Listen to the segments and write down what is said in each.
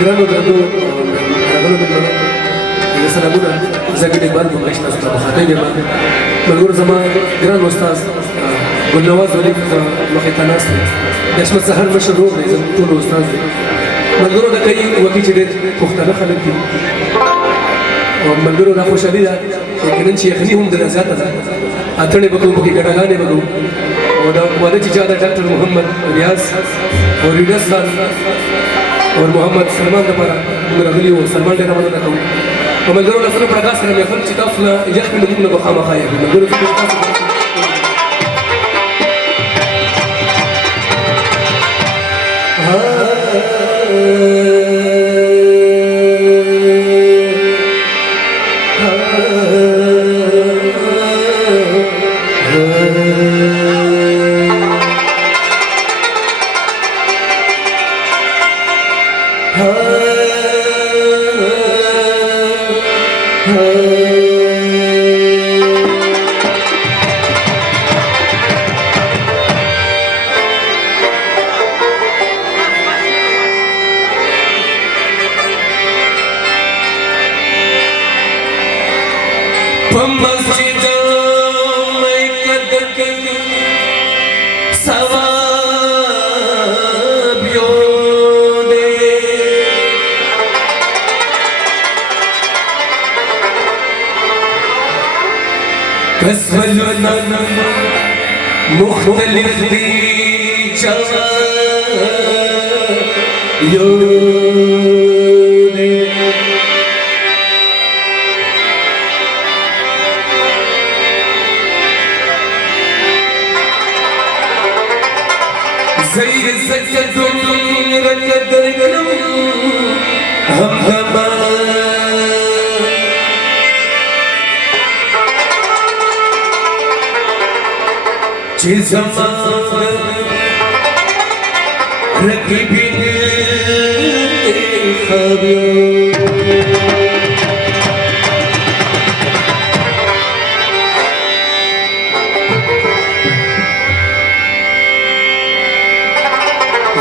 Grano سلامونه زګړې باندې مښنا سره خاطر یم ملګرو زما ګران استاد ګل نواز ولی مخې ته ناست د شمس سحر مشر روغ دی زموږ ټول استاد دی ملګرو د کوي وکي چې ډېر پښتانه خلک دي او ملګرو دا خوشحالي ده یقینا چې یخني هم ډېره زیاته ده اتڼې به کوو پکې ګډاګانې به کوو او دا واده چې چا د ډاکټر محمد ریاض او ریډس خان اور محمد سلمان لپاره موږ راغلي وو سلمان ډېره مننه کوو او ملګرو له سره پرګاس سره مې خپل چې تاسو نه یخ مې نومونه به خامخا یې ملګرو مختلف دی جوانیونه زیر زکدون رکدرگنم همدمان چه زمان رقیبین خوابیو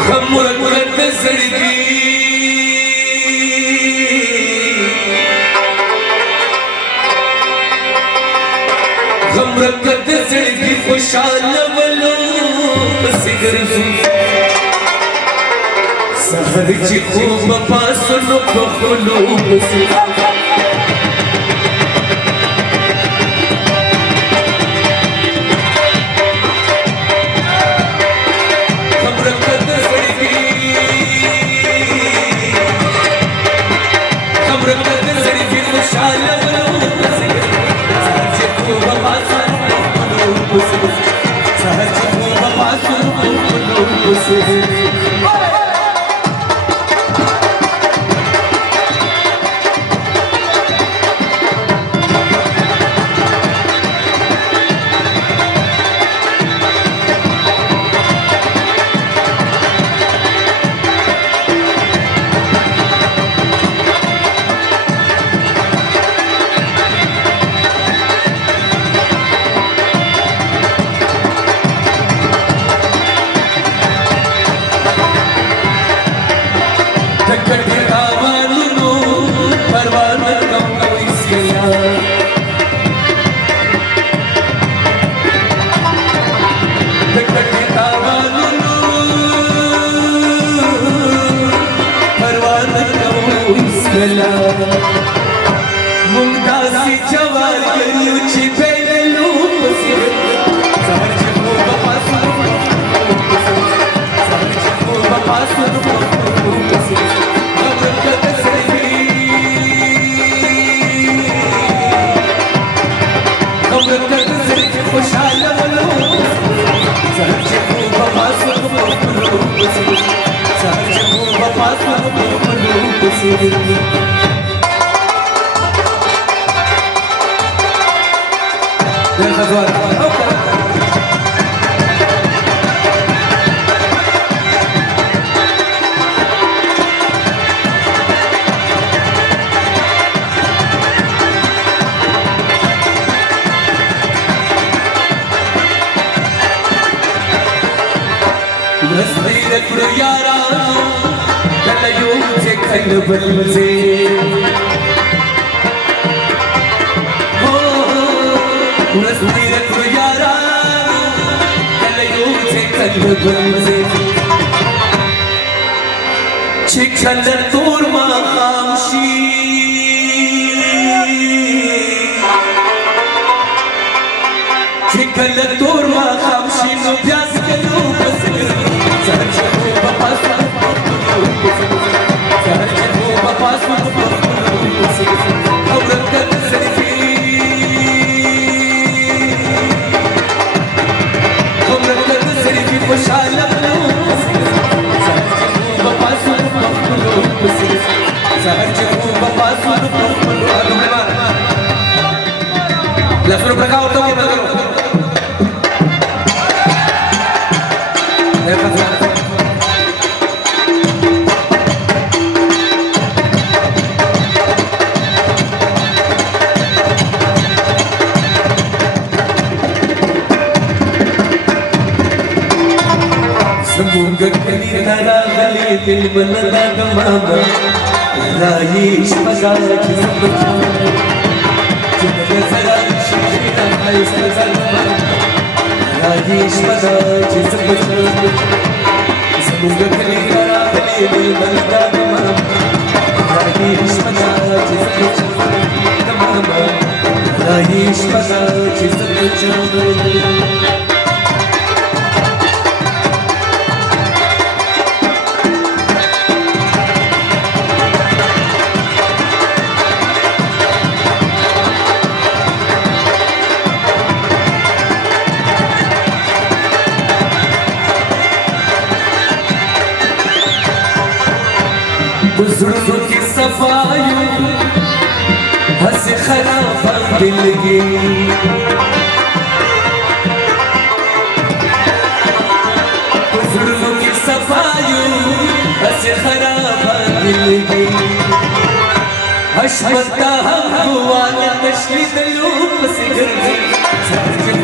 غم رکت زرگی غم رکت زرگی خوشحال ولو بسگرزو سهر چی خوب پاسنو بخلو بسگرزو मुंगदासी जवार करियो ची बेलू सहर जको बपासु सहर जको बपासु अबरकत सही अबरकत सही खुशहाल वलो सहर जको बपासु सहर जको बपासु الخزوات نسبي لك يا رب كل يوم تل بل سے ورستی رکھو یارا کلیو سے تل بل سے چکھلر تور ما خامشی چکھلر تور ما خامشی نو پیاس کلو بسر سہر چکو بپاس سہر چکو بپاس خبرت کر سرفی خبرت کر سرفی خوشحال اپنو سہر چکو بپاس سہر چکو بپاس لفظ رکھا ہوتا ہے مگر سمونگا کلی نارا غلی دل ملنا گماما رائیش پگا جزم جانا جمعہ زرا شیرہ آئی سرزانا رائیش پگا جزم جانا سمونگا کلی نارا غلی دل ملنا گماما رائیش پگا جزم جانا رائیش پگا جزم جانا بزرگوں کی صفائیوں ہنس خراب دل کی بزرگوں کی صفائیوں ہنس خراب دل کی حشمتہ ہم کو آنے تشلی دلوں سے گرمی